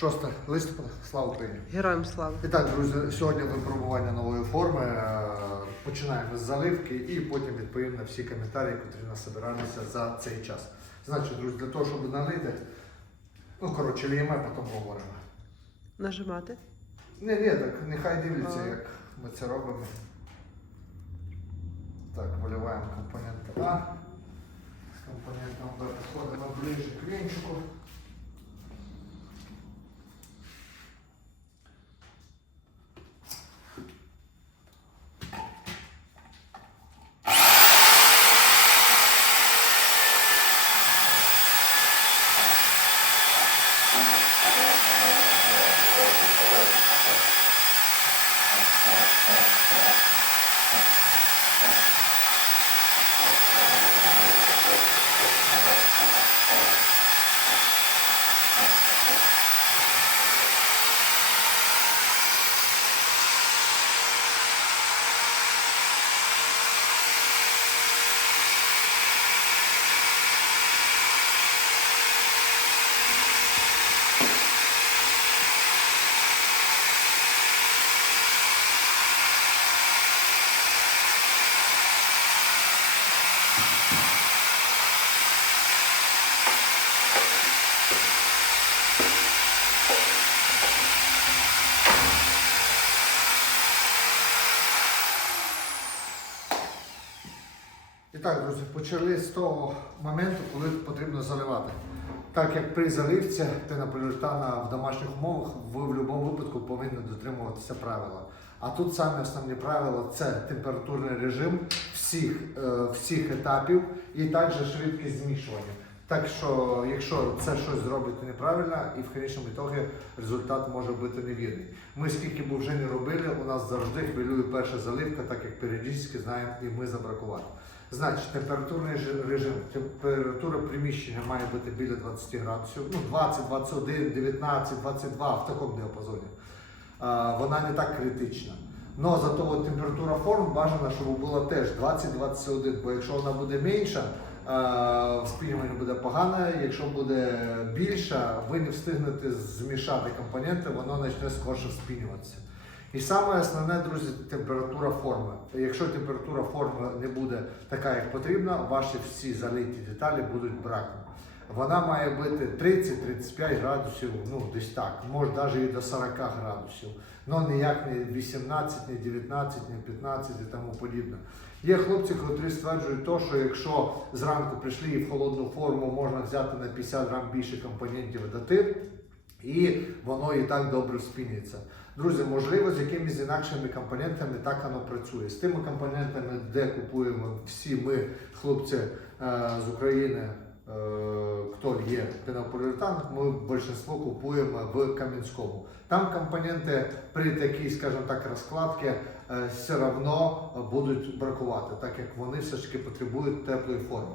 Друзі, вітаю! 6 листопада, слава Україні! Героям слава. І так, друзі, сьогодні випробування нової форми. Е, Починаємо з заливки і потім відповім на всі коментарі, які нас збиралися за цей час. Значить, друзі, для того, щоб налити, ну коротше, ліємо, потім говоримо. Нажимати. Ні, ні, так нехай дивляться, Ага. як ми це робимо. Так, виливаємо компонент А. З компонентом Б підходимо ближче к вінчику. І так, друзі, почали з того моменту, коли потрібно заливати. Так як при заливці пенополіуретана в домашніх умовах, ви в будь-якому випадку повинні дотримуватися правила. А тут саме основні правила це температурний режим всіх, е, всіх етапів і також швидкість змішування. Так що, якщо це щось зробити неправильно, і в конечному ітогі результат може бути невірний. Ми скільки б вже не робили, у нас завжди хвилює перша заливка, так як періодично знаємо і ми забракувати. Значить, температурний режим, температура приміщення має бути біля 20 градусів, ну 20, 21, 19, 22 в такому діапазоні. Вона не так критична. Но зато температура форм бажано, щоб була теж 20-21, бо якщо вона буде менша, а, буде погане, якщо буде більша, ви не встигнете змішати компоненти, воно почне скорше вспінюватися. І саме основне, друзі, температура форми. Якщо температура форми не буде така, як потрібно, ваші всі залиті деталі будуть браком. Вона має бути 30-35 градусів, ну десь так, може навіть і до 40 градусів. Ну ніяк не 18, не 19, не 15 і тому подібне. Є хлопці, які стверджують, то, що якщо зранку прийшли і в холодну форму можна взяти на 50 грам більше компонентів дати, і воно і так добре спіниться. Друзі, можливо, з якимись інакшими компонентами так воно працює. З тими компонентами, де купуємо всі ми, хлопці е, з України, хто є пенополіуретан, ми більшість купуємо в Кам'янському. Там компоненти при такій, скажімо так, розкладці е, все одно будуть бракувати, так як вони все ж таки потребують теплої форми.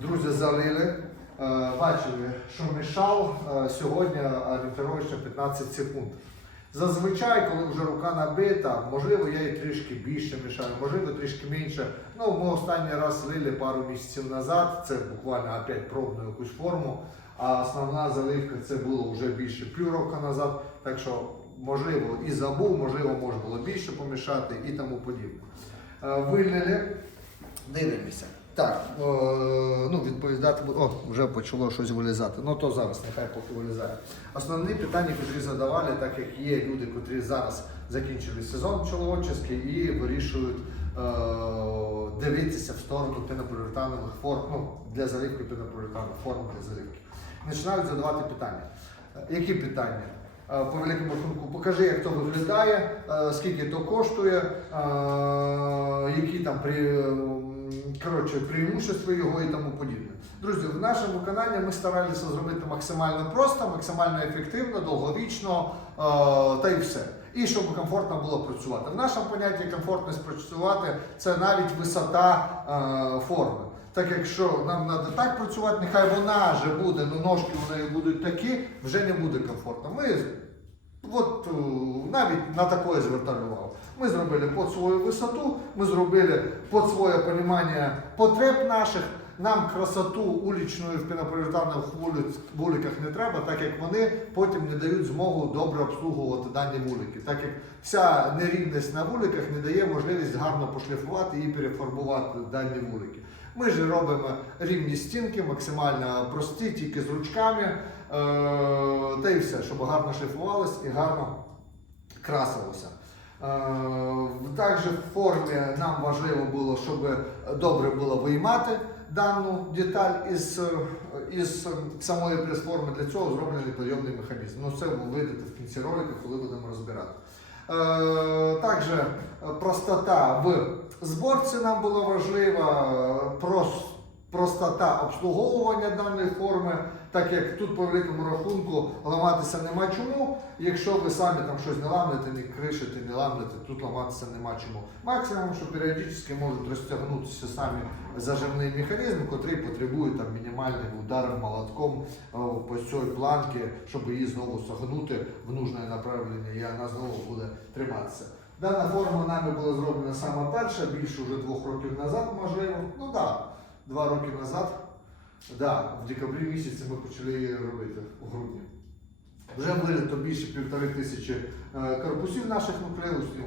Друзі, залили. Е, Бачили, що мішав е, сьогодні орієнтировочно 15 секунд. Зазвичай, коли вже рука набита, можливо, я і трішки більше мішаю, можливо, трішки менше. Ну, ми останній раз лили пару місяців назад, це буквально опять пробну якусь форму. А основна заливка це було вже більше півроку назад. Так що, можливо, і забув, можливо, можна було більше помішати і тому подібне. Е, Вильнили, дивимося. Так, е, ну відповідати. О, вже почало щось вилізати. Ну то зараз нехай поки вилізає. Основні питання, які задавали, так як є люди, котрі зараз закінчили сезон пчеловодчий і вирішують е, дивитися в сторону пенополіуретанових форм, ну, для заливки пенополіуретанових форм для заливки. Починають задавати питання. Е, Які питання? Е, По великому рахунку, покажи, як то виглядає, скільки то коштує, які там при, коротше, преимущества його і тому подібне. Друзі, в нашому каналі ми старалися зробити максимально просто, максимально ефективно, довговічно е, та й все. І щоб комфортно було працювати. В нашому понятті комфортність працювати це навіть висота е, форми. Так якщо нам треба так працювати, нехай вона вже буде, ну ножки у неї будуть такі, вже не буде комфортно. Ми от е, навіть на такое звертали увагу. Ми зробили під свою висоту, ми зробили під своє розуміння потреб наших. Нам красоту улічної в пінополітарних вуликах не треба, так як вони потім не дають змогу добре обслуговувати дані вулики. Так як вся нерівність на вуликах не дає можливість гарно пошліфувати і перефарбувати дані вулики. Ми ж робимо рівні стінки, максимально прості, тільки з ручками, е- та й все, щоб гарно шліфувалось і гарно красилося. Е, Також в формі нам важливо було, щоб добре було виймати дану деталь із, із самої прес-форми. Для цього зроблений підйомний механізм. Ну, це ви вийдете в кінці ролика, коли будемо розбирати. Е, Також простота в зборці нам була важлива, простота обслуговування даної форми, так як тут по великому рахунку ламатися нема чому. Якщо ви самі там щось не ламнете, не кришите, не ламнете, тут ламатися нема чому. Максимум, що періодично можуть розтягнутися самі зажимні механізми, котрі потребують там мінімальним ударом молотком по цій планці, щоб її знову согнути в нужне направлення, і вона знову буде триматися. Дана форма нами була зроблена саме перша, більше вже двох років назад, можливо. Ну так, да, два роки назад. Да, в декабрі місяці ми почали її робити у грудні. Вже вилито більше півтори тисячі е, корпусів наших нуклеусів.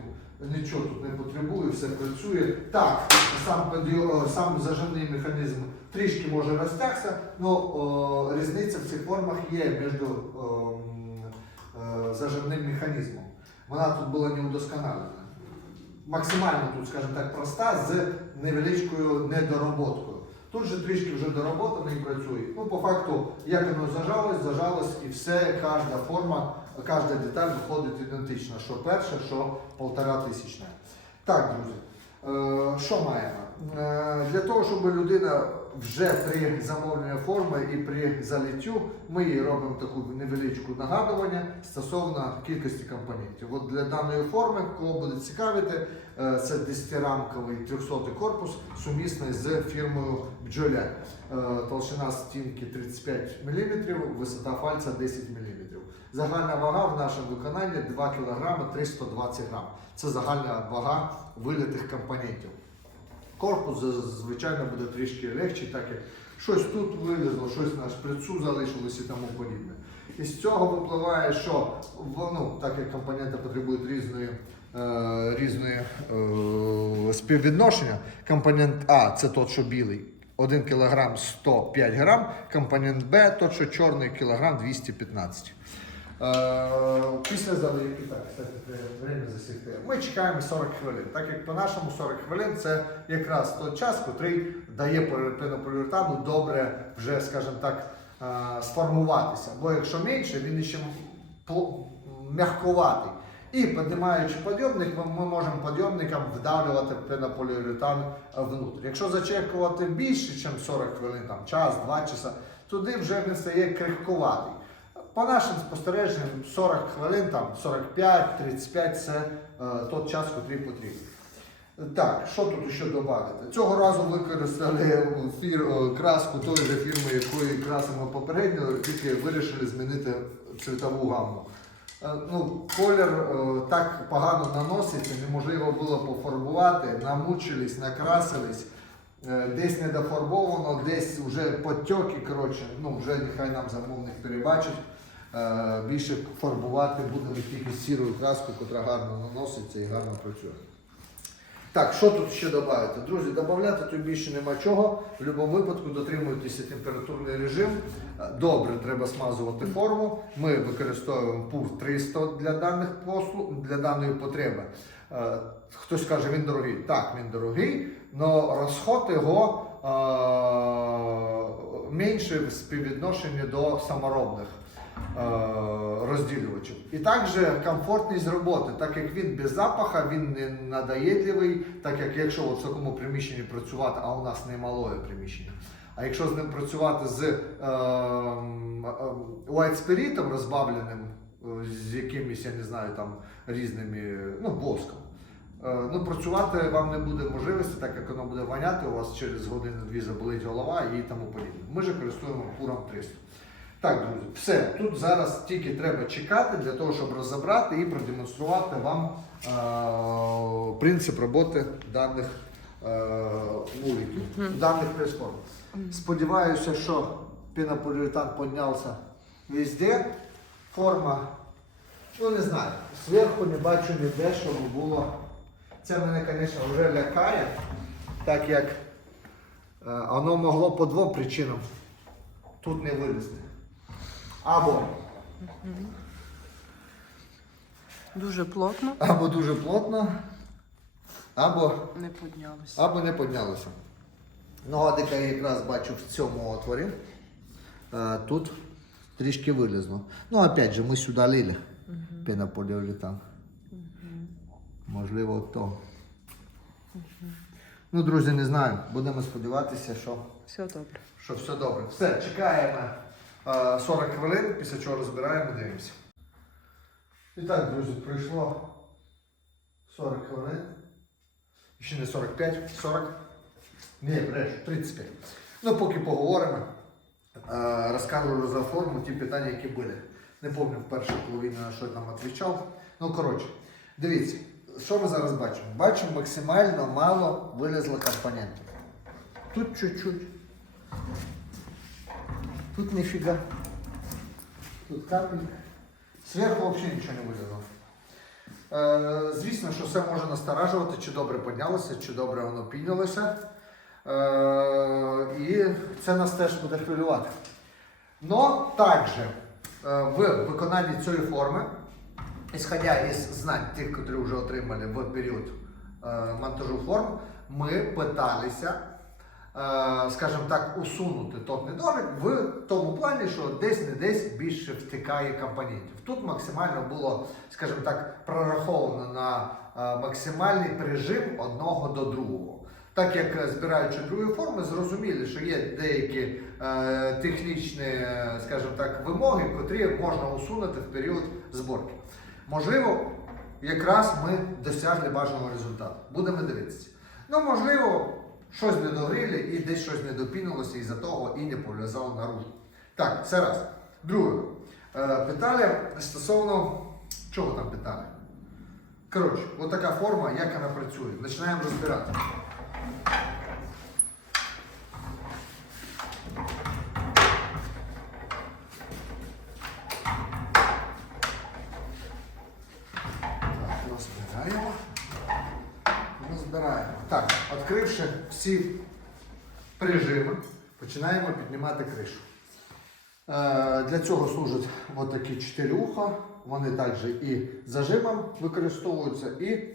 Нічого тут не потребує, все працює. Так, сам, підйо- сам зажимний механізм трішки може розтягся, але різниця в цих формах є між е, м, е, зажимним механізмом. Вона тут була не удосконалена. Максимально тут, скажімо так, проста з невеличкою недороботкою. Тут же трішки вже доработано і працює. Ну, по факту, як воно зажалось, зажалось і все, кожна форма, кожна деталь виходить ідентична, що перша, що полтора тисячна. Так, друзі, е, що маємо? Е, для того, щоб людина вже при замовленні форми і при заліттю, ми їй робимо таку невеличку нагадування стосовно кількості компонентів. От для даної форми, кого буде цікавити, е, це 10-рамковий 300 корпус, сумісний з фірмою Бджоля. Е, Толщина стінки 35 мм, висота фальця 10 мм. Загальна вага в нашому виконанні 2 кг 320 г. Це загальна вага вилитих компонентів. Корпус звичайно буде трішки легший, так як щось тут вилізло, щось на шприцу залишилось і тому подібне. І з цього випливає, що ну, так як компоненти потребують різної, е, різної е, співвідношення, компонент А це тот, що білий. 1 кг 105 грам, компонент Б, тот, що чорний кілограм 215. Е, Після заливки, так, кстати, засікти. Ми чекаємо 40 хвилин. Так як по-нашому 40 хвилин це якраз той час, який дає пенополіуретану добре вже, скажімо так, е, сформуватися. Бо якщо менше, він ще пл- І піднімаючи підйомник, ми, можемо підйомником вдавлювати пенополіуретан внутрі. Якщо зачекувати більше, ніж 40 хвилин, там, час, два часа, туди вже він стає крихкуватий. По нашим спостереженням 40 хвилин, там 45-35 це е, той час, який потрібен. Так, що тут ще додати? Цього разу використали фір, е, краску тої же фірми, якої красимо попередньо, тільки вирішили змінити цвітову гамму. Е, Ну, колір е, так погано наноситься, неможливо було пофарбувати, намучились, накрасились. Е, Десь недофарбовано, десь вже потьоки, коротше, ну вже нехай нам замовник перебачить. Е, Більше фарбувати будемо тільки сіру краску, яка гарно наноситься і гарно працює. Так, що тут ще додати? Друзі, додати тут більше нема чого. В будь-якому випадку дотримуйтеся температурний режим. Е, Добре, треба смазувати форму. Ми використовуємо ПУР 300 для даних послуг, для даної потреби. Е, Хтось каже, він дорогий. Так, він дорогий, але розход його менше в співвідношенні до саморобних розділювачів. І також комфортність роботи, так як він без запаха, він не надоєдливий, так як якщо в такому приміщенні працювати, а у нас не малое приміщення. А якщо з ним працювати з е, ем, white spirit розбавленим, е, з якимись, я не знаю, там різними, ну, воском. Е, Ну, працювати вам не буде можливості, так як воно буде воняти, у вас через годину-дві заболить голова і тому подібне. Ми же користуємо пуром 300. Так, друзі, все. Тут зараз тільки треба чекати для того, щоб розібрати і продемонструвати вам е, принцип роботи даних е, вуликів, даних прес-форм. Сподіваюся, що пенополіуретан піднявся везде. Форма, ну не знаю, зверху не бачу ніде, щоб було. Це мене, звісно, вже лякає, так як е, воно могло по двом причинам тут не вилізти. Або, Дуже плотно. або дуже плотно, або Не піднялося. або не піднялося. Ногодика я якраз бачу в цьому отворі. Е, Тут трішки вилізло. Ну, опять же, ми сюди лили пенополіуретан. Можливо, то. Ну, друзі, не знаю. Будемо сподіватися, що, Все добре. що все добре. Все, чекаємо 40 хвилин, після чого розбираємо, дивимося. І так, друзі, пройшло 40 хвилин. Ще не 45, 40. Ні, бреш, 35. Ну, поки поговоримо, розкажу за форму ті питання, які були. Не пам'ятаю в першій половині, на що я там відповідав. Ну, коротше, дивіться, що ми зараз бачимо? Бачимо максимально мало вилізло компонентів. Тут чуть-чуть. Тут ніфіга. Тут капелька. Зверху взагалі нічого не вилізло. Е, звісно, що все може насторажувати, чи добре піднялося, чи добре воно піднялося. Е, і це нас теж буде хвилювати. Но також е, в виконанні цієї форми, исходя із знань тих, які вже отримали в період е, монтажу форм, ми питалися, скажімо так, усунути тот недолік в тому плані, що десь не десь більше втикає компонентів. Тут максимально було, скажімо так, прораховано на е, максимальний прижим одного до другого. Так як е, збираючи другі форми, зрозуміли, що є деякі е, технічні, е, скажімо так, вимоги, котрі можна усунути в період зборки. Можливо, якраз ми досягли бажаного результату. Будемо дивитися. Ну, можливо, щось не догріли і десь щось не допінулося, і за того і не пов'язало наружу. Так, це раз. Друге. Питання питали стосовно чого там питали? Коротше, от така форма, як вона працює. Починаємо розбирати. Так, розбираємо. Розбираємо. Так, відкривши всі прижими, починаємо піднімати кришу. Е, Для цього служать от такі чотирюха. Вони також і зажимом використовуються, і е,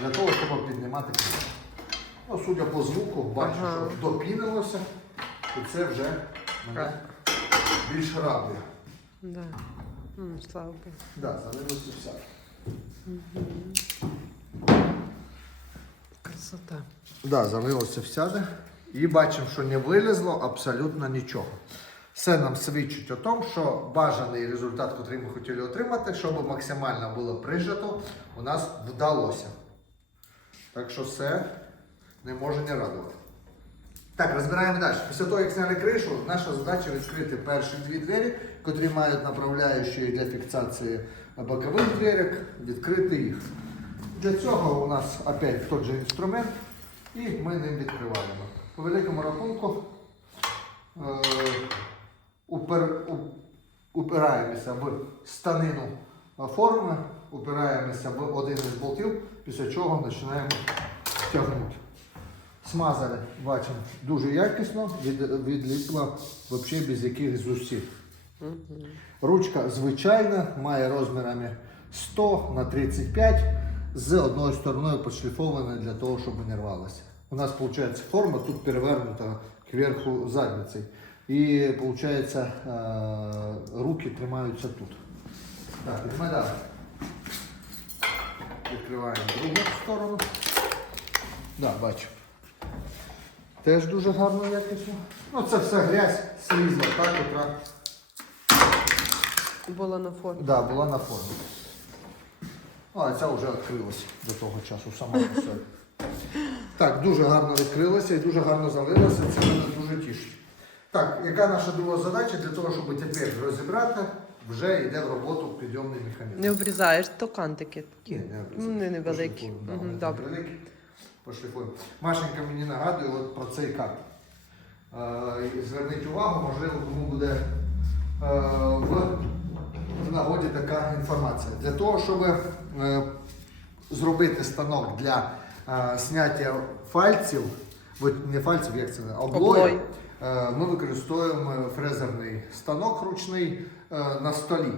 для того, щоб піднімати кришу. Ну, судя по звуку, бачу, Ага. що допінилося, і це вже мене більш радує. Да. М, слава Богу. Да, залилося все. Красота. Да, залилося всяде. І бачимо, що не вилізло абсолютно нічого. Все нам свідчить о тому, що бажаний результат, який ми хотіли отримати, щоб максимально було прижато, у нас вдалося. Так що все не може не радувати. Так, розбираємо далі. Після того, як зняли кришу, наша задача відкрити перші дві двері, котрі мають направляючі для фіксації бокових дверок, відкрити їх. Для цього у нас опять той же інструмент, і ми ним відкриваємо. По великому рахунку е, упираємося в станину форми, упираємося в один із болтів, після чого починаємо тягнути. Смазали, бачимо, дуже якісно, від, відліпла взагалі без якихось зусиль. Ручка звичайна, має розмірами 100 на 35 з одною стороною підшліфована для того, щоб не рвалося. У нас виходить форма тут перевернута кверху задницею. І виходить, руки тримаються тут. Так, йдемо далі. Відкриваємо другу сторону. Да, бачу. Теж дуже гарно якісно. Ну це все грязь, слізла, так, котра Була на формі. Да, була на формі. А ця вже відкрилася до того часу, сама по собі. Так, дуже гарно відкрилася і дуже гарно залилася, це мене дуже тішить. Так, яка наша друга задача для того, щоб тепер розібрати, вже йде в роботу підйомний механізм. Не обрізаєш, то кантики. Ні, не Ну, не невеликі. Добре. невеликі. Пошліфуємо. Машенька мені нагадує от про цей карт. Е, Зверніть увагу, можливо, кому буде е, в, в нагоді така інформація. Для того, щоб зробити станок для е, зняття фальців, не фальців, як це облої, е, ми використовуємо фрезерний станок ручний е, на столі.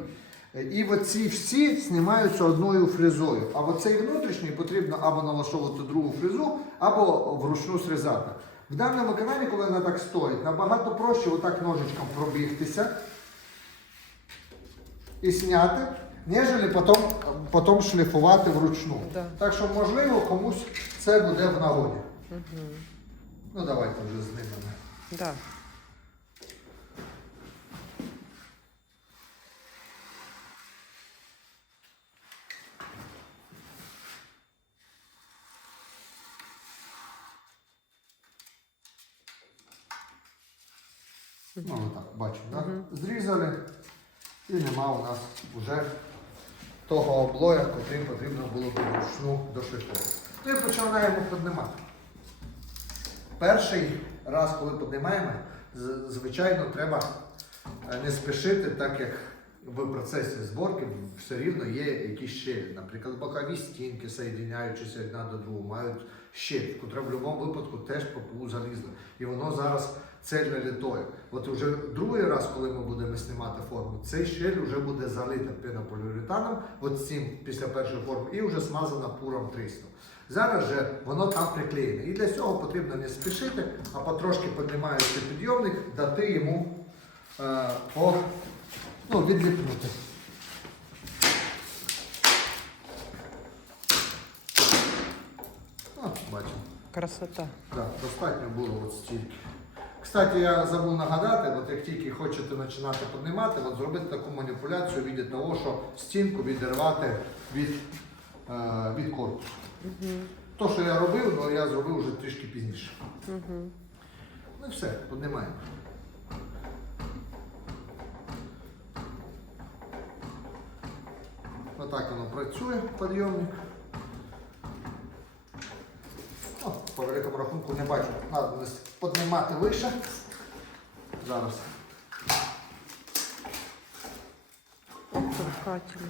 І оці всі знімаються одною фрезою. А оцей внутрішній потрібно або налаштовувати другу фрезу, або вручну зрізати. В даному виконанні, коли вона так стоїть, набагато проще отак ножичком пробігтися і зняти, нежели потім, потім шліфувати вручну. Да. Так що, можливо, комусь це буде в нагоді. Ну давайте вже знімемо. Да. Ну, отак, бачимо, так? Зрізали і нема у нас вже того облоя, котрий потрібно було вручну дошліфувати. Ну і починаємо піднімати. Перший раз, коли піднімаємо, звичайно, треба е, не спішити, так як в процесі зборки все рівно є якісь щелі. Наприклад, бокові стінки, соєдиняючися одна до другої, мають щель, котра в будь-якому випадку теж залізла. І воно зараз цельно літає. От вже другий раз, коли ми будемо знімати форму, цей щель вже буде залита пенополіуретаном, от цим після першої форми, і вже смазана пуром 300. Зараз же воно там приклеєне. І для цього потрібно не спішити, а потрошки піднімаючи підйомник, дати йому е, по, ну, відліпнути. От, бачимо. Красота. Так, достатньо було от стільки. Кстати, я забув нагадати, от як тільки хочете починати піднімати, от зробити таку маніпуляцію в віді того, що стінку відірвати від, е, від корпусу. То, що я робив, ну я зробив вже трішки пізніше. Угу. Ну і все, піднімаємо. Отак воно працює, підйомник. О, по великому рахунку не бачу. Треба десь піднімати вище. Зараз. Толкатель.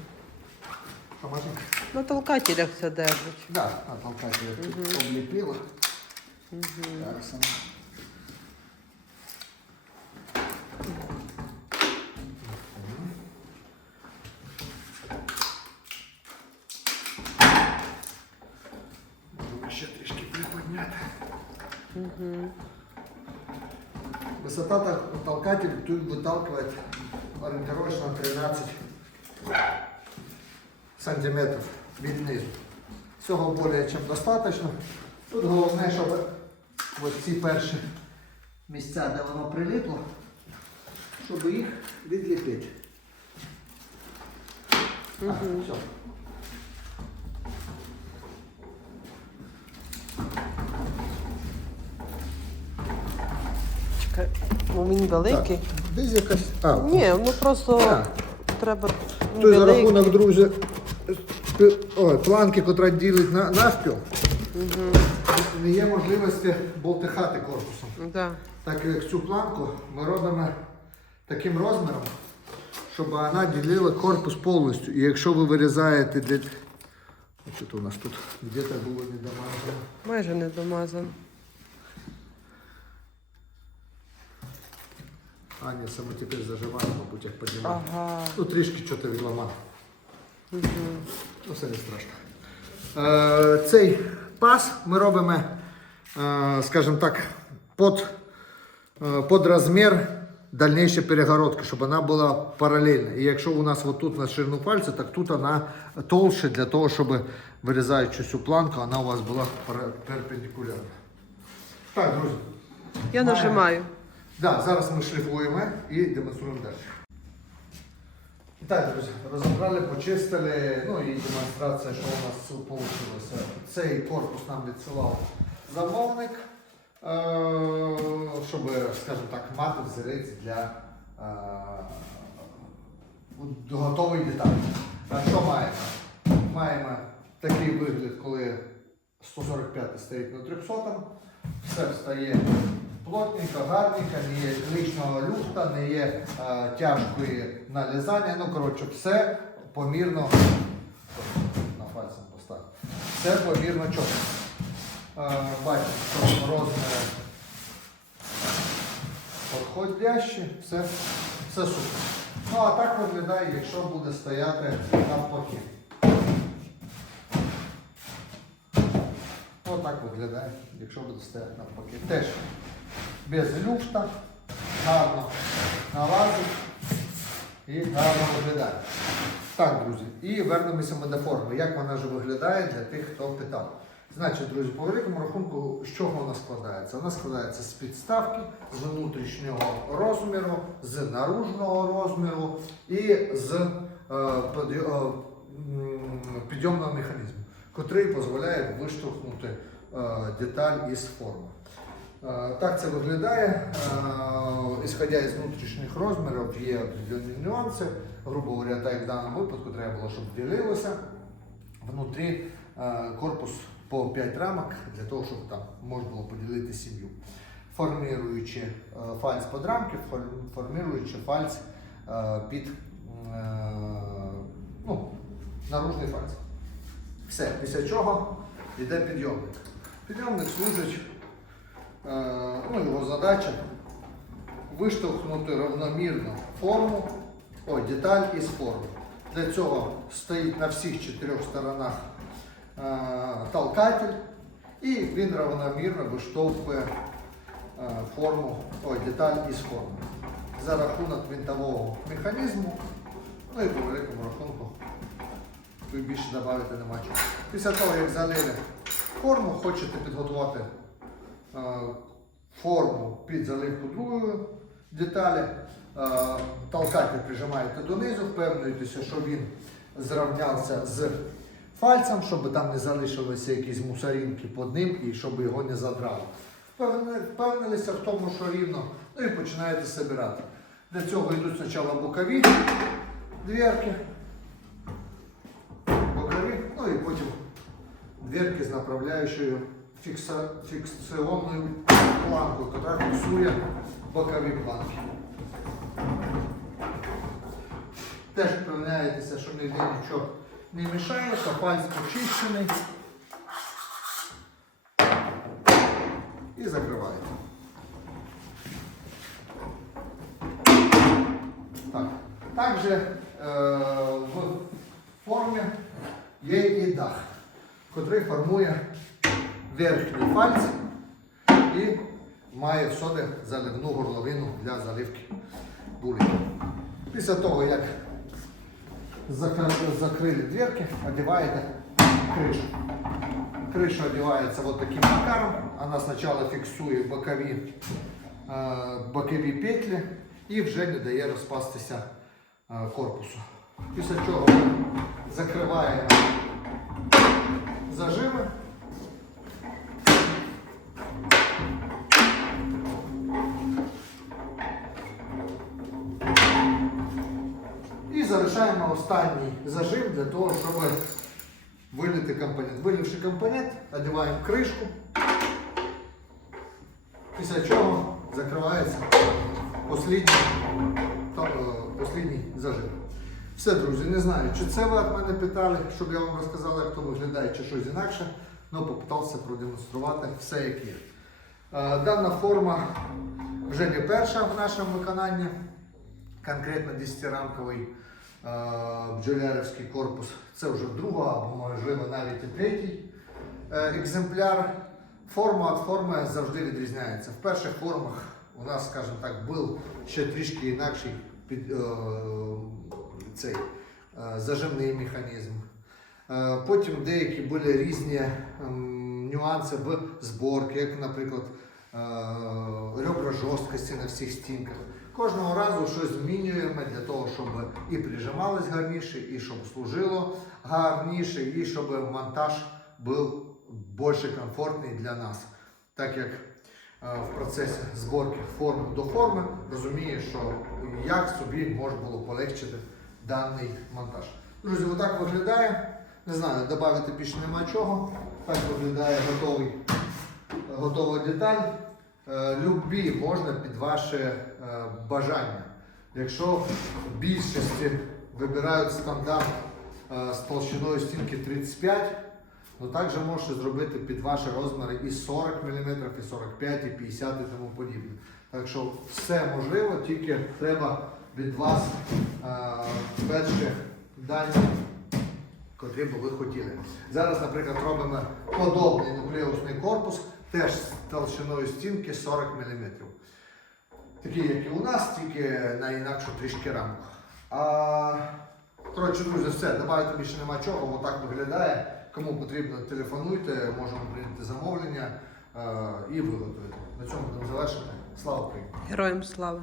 На толкателях все держить. Да, на толкателях угу. обліпило. Угу. Так, ще трішки приподняти. Высота тол- толкатель тут выталкивает ориентировочно 13 сантиметрів від низу. Цього більше, ніж достатньо. Тут головне, щоб ось ці перші місця, де воно прилипло, щоб їх відліпити. А, все. Ну він великий. Десь якась. А, Ні, ну просто Так. треба. він Той за великий. рахунок, друзі, ой, планки, котра ділить на навпіл, не є можливості болтихати корпусом. Да. Так як цю планку ми робимо таким розміром, щоб вона ділила корпус повністю. І якщо ви вирізаєте для. Що то у нас тут где-то було недомазано. Майже не домазан. А, ні, саме тепер заживає, мабуть, як піднімати. Ага. Ну, трішки щось відламав. Угу. Ну, це не страшно. Е, цей пас ми робимо, е, скажімо так, під, е, під розмір дальнішої перегородки, щоб вона була паралельна. І якщо у нас от тут на ширину пальця, так тут вона толще для того, щоб вирізаючи цю планку, вона у вас була перпендикулярна. Так, друзі. Я нажимаю. Да, зараз ми шліфуємо і демонструємо далі. Так, друзі, розібрали, почистили, ну і демонстрація, що у нас вийшло. Цей корпус нам відсилав замовник, е, щоб, скажімо так, мати взірець для е, готової деталі. А що маємо? Маємо такий вигляд, коли 145 стоїть на 300, все встає плотненько, гарненько, не є лишнього люфта, не є е, тяжкої налізання. Ну, коротше, все помірно. На пальцем поставив. Все помірно чітко. Е, бачите, що розміри підходящі, все, все супер. Ну а так виглядає, якщо буде стояти навпаки. Отак виглядає, якщо буде стояти навпаки. Теж без люфта, гарно налазить і гарно виглядає. Так, друзі, і вернемося ми до форми. Як вона ж виглядає для тих, хто питав. Значить, друзі, по великому рахунку, з чого вона складається? Вона складається з підставки, з внутрішнього розміру, з наружного розміру і з е, е, підйомного механізму, котрий дозволяє виштовхнути е, деталь із форми. Так це виглядає. Ісходя із внутрішніх розмірів, є определенні нюанси. Грубо говоря, так як в даному випадку треба було, щоб ділилося. Внутрі корпус по 5 рамок для того, щоб там можна було поділити сім'ю. Форміруючи фальц під рамки, фор- форміруючи фальц під ну, наружний фальц. Все, після чого йде підйомник. Підйомник служить, ну, його задача виштовхнути равномірно форму, ой, деталь із форми. Для цього стоїть на всіх чотирьох сторонах е, толкатель, і він равномірно виштовхує е, форму, ой, деталь із форми. За рахунок винтового механізму, ну і по великому рахунку більше додати нема чого. Після того, як залили форму, хочете підготувати е, форму під заливку другої деталі, е, толкатель прижимаєте донизу, впевнюєтеся, що він зрівнявся з фальцем, щоб там не залишилися якісь мусоринки під ним і щоб його не задрало. Впевнилися в тому, що рівно, ну і починаєте збирати. Для цього йдуть спочатку бокові дверки, бокові, ну і потім дверки з направляючою фіксаціонною планкою, яка фіксує бокові планки. Теж впевняєтеся, що ніде нічого не мішає, що пальць почищений. І закриваєте. Так. Також е, в формі є і дах, який формує верхній фальц і має в собі заливну горловину для заливки булики. Після того, як закрили дверки, одягаєте кришу. Криша одягається вот таким макаром. Вона спочатку фіксує бокові, е, бокові петлі і вже не дає розпастися е, корпусу. Після чого закриваємо останній зажим для того, щоб вилити компонент. Виливши компонент, одягаємо кришку, після чого закривається останній, та- е, зажим. Все, друзі, не знаю, чи це ви від мене питали, щоб я вам розказав, як то виглядає, чи щось інакше, але попитався продемонструвати все, як є. Е, Дана форма вже не перша в нашому виконанні, конкретно 10-рамковий е, бджолярівський корпус. Це вже друга або можливо навіть і третій е, екземпляр. Форма від форми завжди відрізняється. В перших формах у нас, скажімо так, був ще трішки інакший під, е, цей е, зажимний механізм. Е, Потім деякі були різні ем, нюанси в зборці, як, наприклад, е, ребра жорсткості на всіх стінках. Кожного разу щось змінюємо для того, щоб і прижималось гарніше, і щоб служило гарніше, і щоб монтаж був більш комфортний для нас. Так як е, в процесі зборки форми до форми розуміє, що як собі можна було полегшити даний монтаж. Друзі, отак виглядає. Не знаю, додати більше нема чого. Так виглядає готовий, готова деталь. Е, Любі можна під ваше бажання. Якщо в більшості вибирають стандарт е, з толщиною стінки 35, ну також можете зробити під ваші розміри і 40 мм, і 45, і 50 і тому подібне. Так що все можливо, тільки треба від вас е, перші дані, котрі б ви хотіли. Зараз, наприклад, робимо подобний нуклеусний корпус, теж з толщиною стінки 40 мм. Такий, як і у нас, тільки на інакшу трішки рамку. А, коротше, друзі, все, добавити більше нема чого, отак виглядає. Кому потрібно, телефонуйте, можемо прийняти замовлення е, і виготовити. На цьому будемо завершити. Слава Україні! Героям слава.